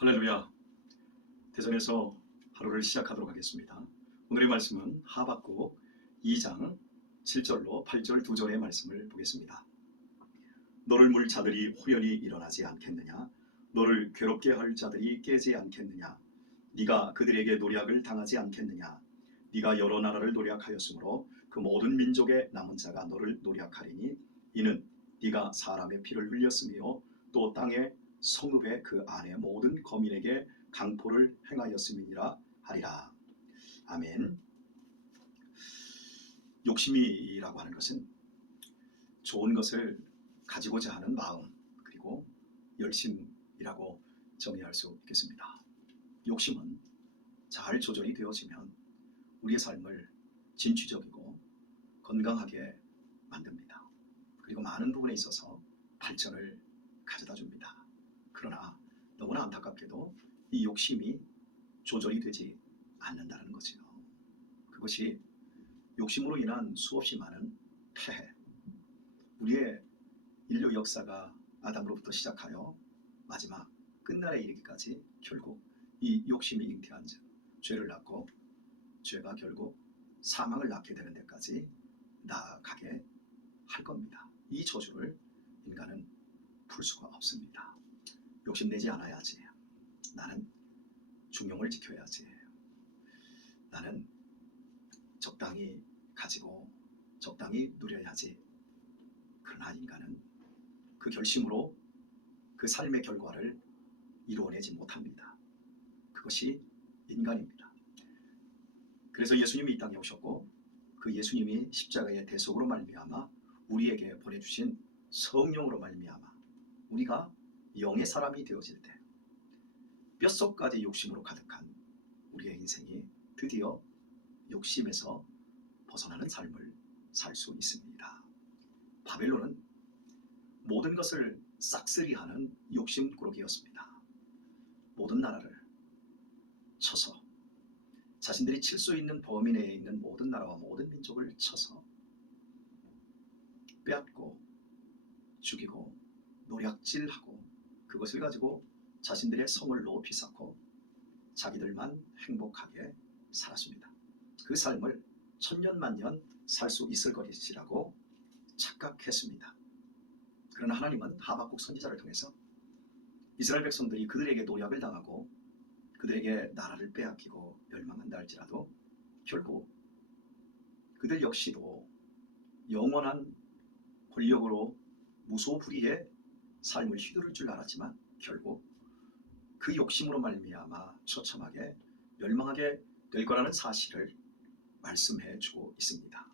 할렐루야. 대전에서 하루를 시작하도록 하겠습니다. 오늘의 말씀은 하박국 2장 7절로 8절 2절의 말씀을 보겠습니다. 너를 물 자들이 호련히 일어나지 않겠느냐? 너를 괴롭게 할 자들이 깨지 않겠느냐? 네가 그들에게 노략을 당하지 않겠느냐? 네가 여러 나라를 노략하였으므로 그 모든 민족의 남은 자가 너를 노략하리니 이는 네가 사람의 피를 흘렸으며 또 땅의 성읍의 그 안에 모든 거민에게 강포를 행하였음이니라 하리라. 아멘. 욕심이라고 하는 것은 좋은 것을 가지고자 하는 마음, 그리고 열심이라고 정의할 수 있겠습니다. 욕심은 잘 조절이 되어지면 우리의 삶을 진취적이고 건강하게 만듭니다. 그리고 많은 부분에 있어서 발전을 가져다 줍니다. 그러나 너무나 안타깝게도 이 욕심이 조절이 되지 않는다는 거죠. 그것이 욕심으로 인한 수없이 많은 폐해, 우리의 인류 역사가 아담으로부터 시작하여 마지막 끝날에 이르기까지 결국 이 욕심이 잉태한 죄를 낳고 죄가 결국 사망을 낳게 되는 데까지 나아가게 할 겁니다. 이 저주를 인간은 풀 수가 없습니다. 욕심내지 않아야지. 나는 중용을 지켜야지. 나는 적당히 가지고 적당히 누려야지. 그러나 인간은 그 결심으로 그 삶의 결과를 이루어내지 못합니다. 그것이 인간입니다. 그래서 예수님이 이 땅에 오셨고 그 예수님이 십자가의 대속으로 말미암아 우리에게 보내주신 성령으로 말미암아 우리가 영의 사람이 되어질 때 뼛속까지 욕심으로 가득한 우리의 인생이 드디어 욕심에서 벗어나는 삶을 살 수 있습니다. 바벨론은 모든 것을 싹쓸이하는 욕심꾸러기였습니다. 모든 나라를 쳐서 자신들이 칠 수 있는 범위 내에 있는 모든 나라와 모든 민족을 쳐서 빼앗고 죽이고 노략질하고 그것을 가지고 자신들의 성을 높이 쌓고 자기들만 행복하게 살았습니다. 그 삶을 천년만년 살 수 있을 것이라고 착각했습니다. 그러나 하나님은 하박국 선지자를 통해서 이스라엘 백성들이 그들에게 노략을 당하고 그들에게 나라를 빼앗기고 멸망한다 할지라도 결국 그들 역시도 영원한 권력으로 무소불위의 삶을 휘두를 줄 알았지만 결국 그 욕심으로 말미암아 처참하게 멸망하게 될 거라는 사실을 말씀해 주고 있습니다.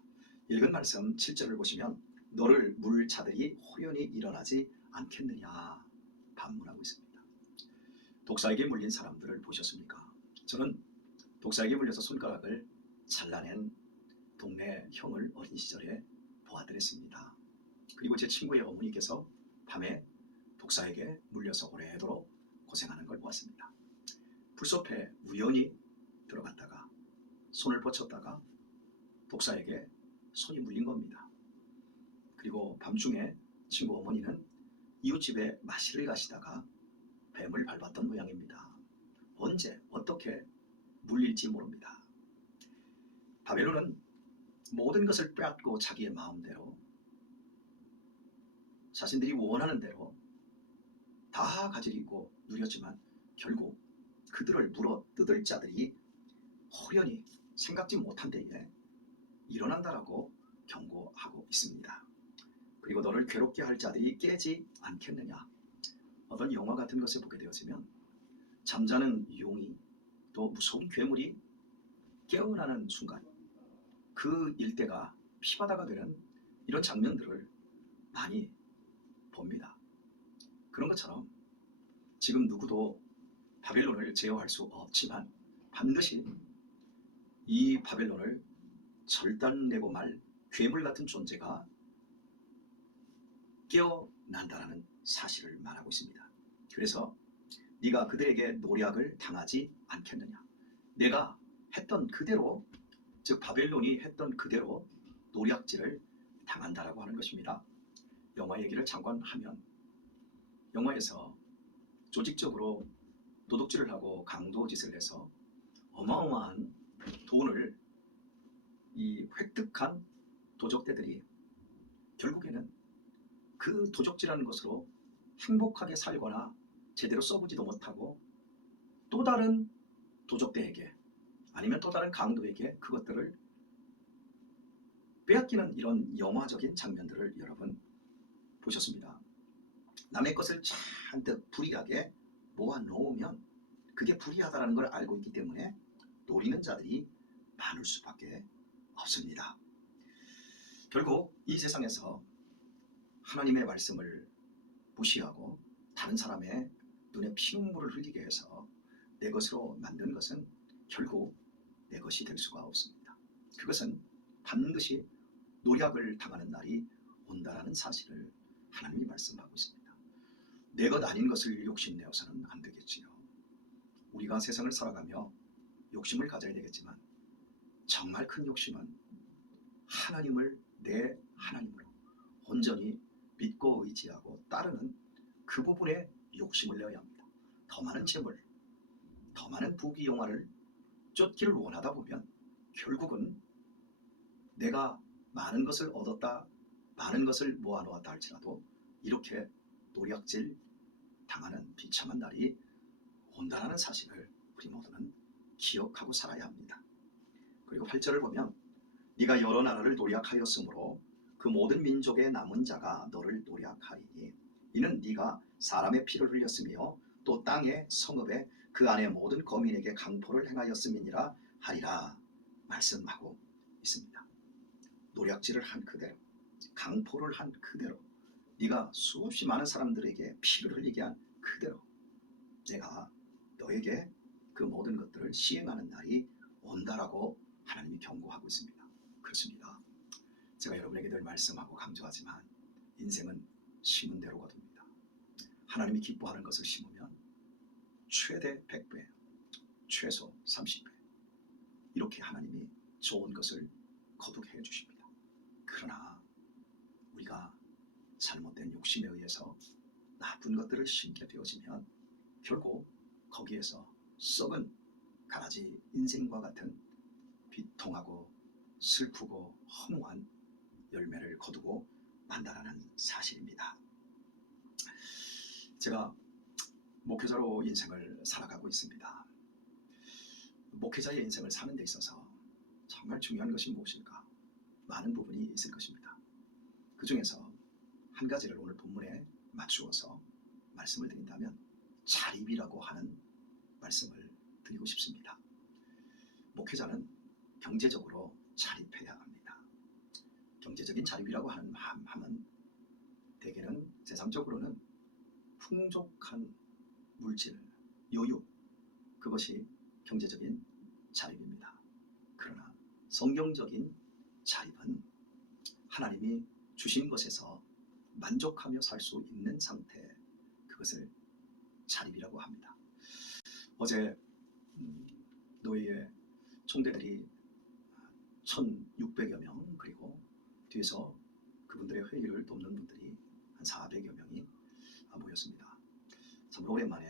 읽은 말씀 7절을 보시면 너를 물 자들이 호련히 일어나지 않겠느냐 반문하고 있습니다. 독사에게 물린 사람들을 보셨습니까? 저는 독사에게 물려서 손가락을 잘라낸 동네 형을 어린 시절에 보아드렸습니다. 그리고 제 친구의 어머니께서 밤에 독사에게 물려서 오래도록 고생하는 걸 보았습니다. 불숲에 우연히 들어갔다가 손을 뻗쳤다가 독사에게 손이 물린 겁니다. 그리고 밤중에 친구 어머니는 이웃집에 마실을 가시다가 뱀을 밟았던 모양입니다. 언제 어떻게 물릴지 모릅니다. 바벨론은 모든 것을 빼앗고 자기의 마음대로 자신들이 원하는 대로 다 가지고 누렸지만 결국 그들을 물어 뜯을 자들이 호련히 생각지 못한 데에 일어난다라고 경고하고 있습니다. 그리고 너를 괴롭게 할 자들이 깨지 않겠느냐. 어떤 영화 같은 것을 보게 되어지면 잠자는 용이 또 무서운 괴물이 깨어나는 순간 그 일대가 피바다가 되는 이런 장면들을 많이 봅니다. 그런 것처럼 지금 누구도 바벨론을 제어할 수 없지만 반드시 이 바벨론을 절단내고 말 괴물 같은 존재가 깨어난다라는 사실을 말하고 있습니다. 그래서 네가 그들에게 노략을 당하지 않겠느냐. 내가 했던 그대로, 즉 바벨론이 했던 그대로 노략질을 당한다라고 하는 것입니다. 영화 얘기를 잠깐 하면 영화에서 조직적으로 도둑질을 하고 강도짓을 해서 어마어마한 돈을 이 획득한 도적대들이 결국에는 그 도적질하는 것으로 행복하게 살거나 제대로 써보지도 못하고 또 다른 도적대에게 아니면 또 다른 강도에게 그것들을 빼앗기는 이런 영화적인 장면들을 여러분 보셨습니다. 남의 것을 잔뜩 불이하게 모아놓으면 그게 불이하다는 걸 알고 있기 때문에 노리는 자들이 많을 수밖에 없습니다. 결국 이 세상에서 하나님의 말씀을 무시하고 다른 사람의 눈에 피눈물을 흘리게 해서 내 것으로 만든 것은 결국 내 것이 될 수가 없습니다. 그것은 반드시 노략을 당하는 날이 온다라는 사실을 하나님이 말씀하고 있습니다. 내 것 아닌 것을 욕심내어서는 안 되겠지요. 우리가 세상을 살아가며 욕심을 가져야 되겠지만 정말 큰 욕심은 하나님을 내 하나님으로 온전히 믿고 의지하고 따르는 그 부분에 욕심을 내어야 합니다. 더 많은 재물, 더 많은 부귀영화를 쫓기를 원하다 보면 결국은 내가 많은 것을 얻었다, 많은 것을 모아놓았다 할지라도 이렇게 노략질 당하는 비참한 날이 온다는 사실을 우리 모두는 기억하고 살아야 합니다. 그리고 8절을 보면 네가 여러 나라를 노략하였으므로 그 모든 민족의 남은 자가 너를 노략하리니 이는 네가 사람의 피를 흘렸으며 또 땅의 성읍에 그 안에 모든 거민에게 강포를 행하였음이니라 하리라 말씀하고 있습니다. 노략질을 한 그대로, 강포를 한 그대로, 네가 수없이 많은 사람들에게 피를 흘리게 한 그대로 내가 너에게 그 모든 것들을 시행하는 날이 온다라고 하나님이 경고하고 있습니다. 그렇습니다. 제가 여러분에게 늘 말씀하고 강조하지만 인생은 심은 대로 거둡니다. 하나님이 기뻐하는 것을 심으면 최대 100배, 최소 30배 이렇게 하나님이 좋은 것을 거두게 해주십니다. 그러나 우리가 잘못된 욕심에 의해서 나쁜 것들을 심게 되어지면 결국 거기에서 썩은 가라지 인생과 같은 비통하고 슬프고 허무한 열매를 거두고 만다라는 사실입니다. 제가 목회자로 인생을 살아가고 있습니다. 목회자의 인생을 사는 데 있어서 정말 중요한 것이 무엇일까? 많은 부분이 있을 것입니다. 그 중에서 한 가지를 오늘 본문에 맞추어서 말씀을 드린다면 자립이라고 하는 말씀을 드리고 싶습니다. 목회자는 경제적으로 자립해야 합니다. 경제적인 자립이라고 하면 대개는 세상적으로는 풍족한 물질, 여유, 그것이 경제적인 자립입니다. 그러나 성경적인 자립은 하나님이 주신 것에서 만족하며 살 수 있는 상태, 그것을 자립이라고 합니다. 어제 노예의 총대들이 1600여 명, 그리고 뒤에서 그분들의 회의를 돕는 분들이 한 400여 명이 모였습니다. 정말 오랜만에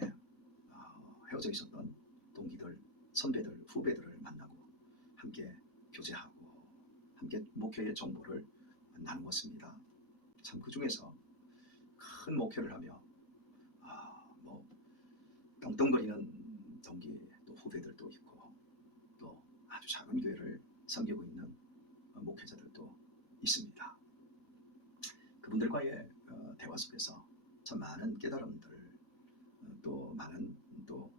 헤어져 있었던 동기들, 선배들, 후배들을 만나고 함께 교제하고 함께 목회의 정보를 나누었습니다. 참 그 중에서 큰 목회를 하며 뭐 떵떵거리는 동기 또 후배들도 있고 또 아주 작은 교회를 섬기고 있는 목회자들도 있습니다. 그분들과의 대화 속에서 참 많은 깨달음들 또 많은 또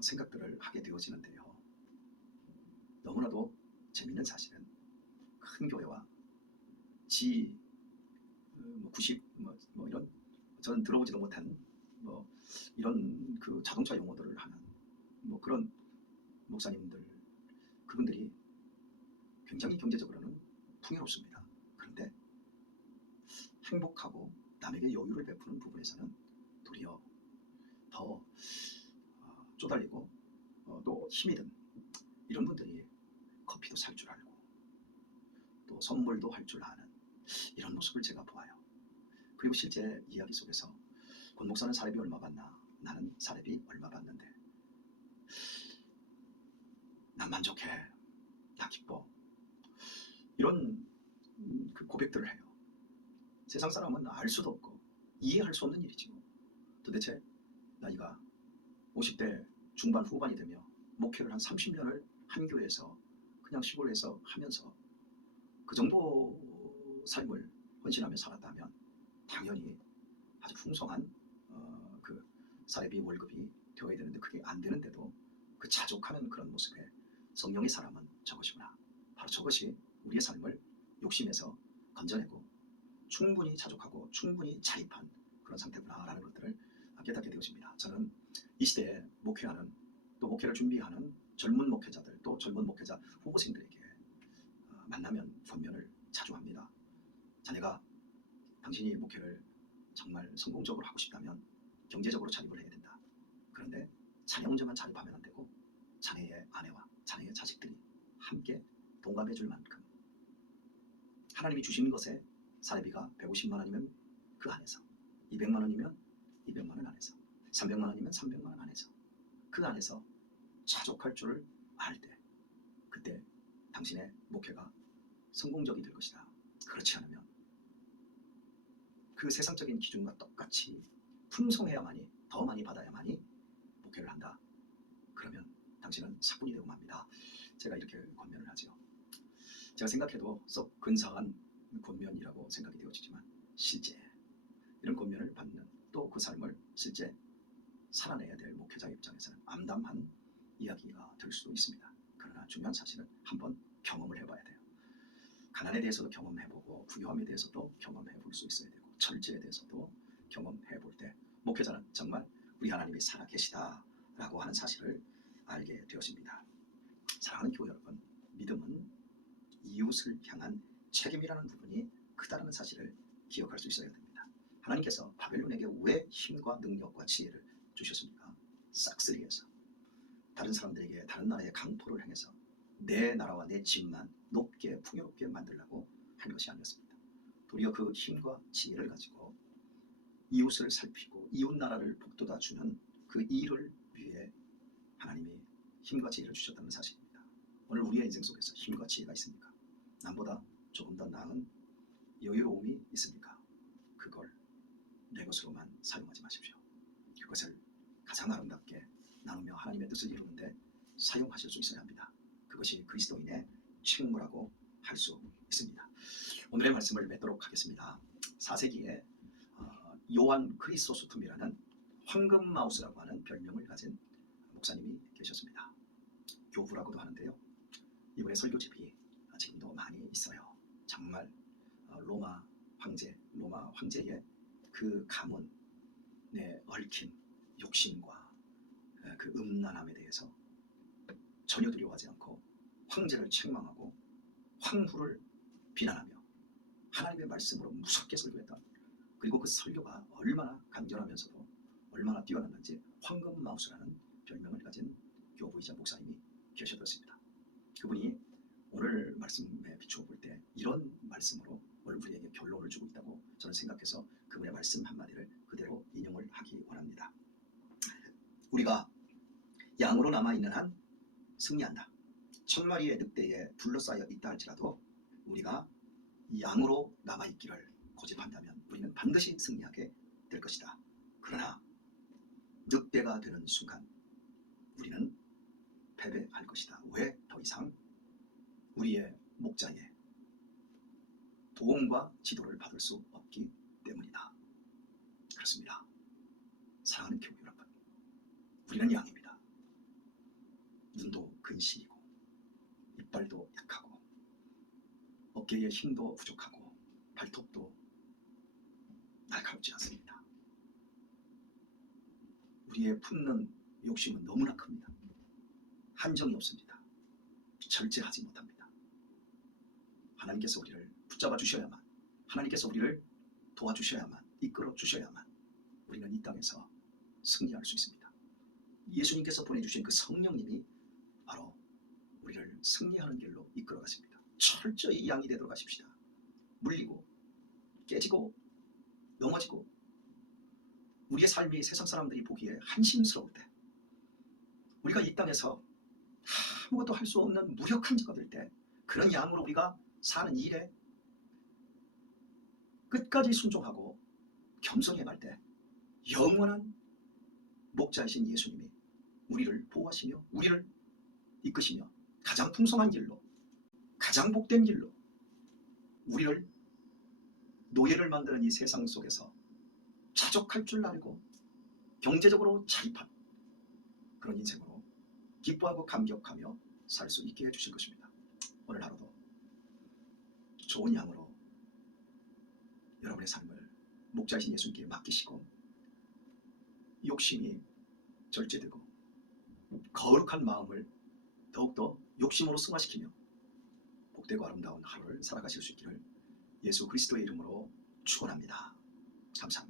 생각들을 하게 되어지는데요. 너무나도 재미있는 사실은 큰 교회와 90 이런 저는 들어보지도 못한 이런 그 자동차 용어들을 하는 그런 목사님들, 그분들이 굉장히 경제적으로는 풍요롭습니다. 그런데 행복하고 남에게 여유를 베푸는 부분에서는 도리어 더 쪼달리고 또 힘이 든 이런 분들이 커피도 살 줄 알고 또 선물도 할 줄 아는 이런 모습을 제가 보아요. 그리고 실제 이야기 속에서 권 목사는 사례비 얼마 받나? 나는 사례비 얼마 받는데 만족해, 나 기뻐. 이런 그 고백들을 해요. 세상 사람은 알 수도 없고 이해할 수 없는 일이죠. 도대체 나이가 50대 중반 후반이 되며 목회를 한 30년을 한 교회에서 그냥 시골에서 하면서 그 정도 삶을 헌신하며 살았다면 당연히 아주 풍성한 그 사례비 월급이 되어야 되는데 그게 안 되는데도 그 자족하는 그런 모습에 성령의 사람은 저것이구나. 바로 저것이 우리의 삶을 욕심에서 건져내고 충분히 자족하고 충분히 자립한 그런 상태구나라는 것들을 깨닫게 되어집니다. 저는 이 시대에 목회하는 또 목회를 준비하는 젊은 목회자들 또 젊은 목회자 후보생들에게 만나면 권면을 자주 합니다. 자네가 당신이 목회를 정말 성공적으로 하고 싶다면 경제적으로 자립을 해야 된다. 그런데 자네 혼자만 자립하면 안 되고 자네의 아내와 자네의 자식들이 함께 동감해 줄 만큼 하나님이 주신 것에 사례비가 150만 원이면 그 안에서 200만 원이면 200만 원 안에서 300만 원이면 300만 원 안에서 그 안에서 자족할 줄을 알 때 그때 당신의 목회가 성공적이 될 것이다. 그렇지 않으면 그 세상적인 기준과 똑같이 풍성해야만이 더 많이 받아야만이 목회를 한다. 그러면 당신은 사꾼이 되고 맙니다. 제가 이렇게 권면을 하죠. 제가 생각해도 썩 근사한 권면이라고 생각이 되어지지만 실제 이런 권면을 받는 또 그 삶을 실제 살아내야 될 목회자 입장에서는 암담한 이야기가 될 수도 있습니다. 그러나 중요한 사실은 한번 경험을 해봐야 돼요. 가난에 대해서도 경험해보고 부유함에 대해서도 경험해볼 수 있어야 되고 절제에 대해서도 경험해볼 때 목회자는 정말 우리 하나님이 살아계시다라고 하는 사실을 알게 되었습니다. 사랑하는 교회 여러분, 믿음은 이웃을 향한 책임이라는 부분이 크다는 사실을 기억할 수 있어야 됩니다. 하나님께서 바벨론에게 왜 힘과 능력과 지혜를 주셨습니까? 싹쓸이해서 다른 사람들에게 다른 나라의 강포를 행해서 내 나라와 내 집만 높게 풍요롭게 만들려고 한 것이 아니었습니다. 도리어 그 힘과 지혜를 가지고 이웃을 살피고 이웃 나라를 북돋아 주는 그 일을 위해 하나님이 힘과 지혜를 주셨다는 사실입니다. 오늘 우리의 인생 속에서 힘과 지혜가 있습니까? 남보다 조금 더 나은 여유로움이 있습니까? 그걸 내 것으로만 사용하지 마십시오. 그것을 가장 아름답게 나누며 하나님의 뜻을 이루는데 사용하실 수 있어야 합니다. 그것이 그리스도인의 책무라고 할 수 있습니다. 오늘의 말씀을 맺도록 하겠습니다. 4세기에 요한 크리소스톰이라는 황금마우스라고 하는 별명을 가진 목사님이 계셨습니다. 교부라고도 하는데요. 이분의 설교집이 지금도 많이 있어요. 정말 로마 황제의 그 가문에 얽힌 욕심과 그 음란함에 대해서 전혀 두려워하지 않고 황제를 책망하고 황후를 비난하며 하나님의 말씀으로 무섭게 설교했다. 그리고 그 설교가 얼마나 간결하면서도 얼마나 뛰어났는지 황금마우스라는 별명을 가진 교부이자 목사님이 계셨습니다. 그분이 오늘 말씀에 비추어 볼 때 이런 말씀으로 오늘 우리에게 결론을 주고 있다고 저는 생각해서 그분의 말씀 한마디를 그대로 인용을 하기 원합니다. 우리가 양으로 남아있는 한 승리한다. 1000마리의 늑대에 둘러싸여 있다 할지라도 우리가 양으로 남아있기를 고집한다면 우리는 반드시 승리하게 될 것이다. 그러나 늑대가 되는 순간 우리는 패배할 것이다. 왜? 더 이상 우리의 목자의 도움과 지도를 받을 수 없기 때문이다. 그렇습니다. 사랑하는 교회 여러분, 우리는 양입니다. 눈도 근시이고 이빨도 약하고 어깨의 힘도 부족하고 발톱도 날카롭지 않습니다. 우리의 품는 욕심은 너무나 큽니다. 한정이 없습니다. 절제하지 못합니다. 하나님께서 우리를 붙잡아 주셔야만, 하나님께서 우리를 도와주셔야만, 이끌어 주셔야만 우리는 이 땅에서 승리할 수 있습니다. 예수님께서 보내주신 그 성령님이 바로 우리를 승리하는 길로 이끌어 가십니다. 철저히 양이 되도록 하십시다. 물리고 깨지고 넘어지고 우리의 삶이 세상 사람들이 보기에 한심스러울 때 우리가 이 땅에서 아무것도 할 수 없는 무력한 자가 될 때, 그런 양으로 우리가 사는 일에 끝까지 순종하고 겸손히 행할 때 영원한 목자이신 예수님이 우리를 보호하시며 우리를 이끄시며 가장 풍성한 길로, 가장 복된 길로 우리를 노예를 만드는 이 세상 속에서 자족할 줄 알고 경제적으로 자립한 그런 인생으로 기뻐하고 감격하며 살 수 있게 해주실 것입니다. 오늘 하루도 좋은 양으로 여러분의 삶을 목자이신 예수님께 맡기시고 욕심이 절제되고 거룩한 마음을 더욱더 욕심으로 승화시키며 복되고 아름다운 하루를 살아가실 수 있기를 예수 그리스도의 이름으로 축원합니다. 감사합니다.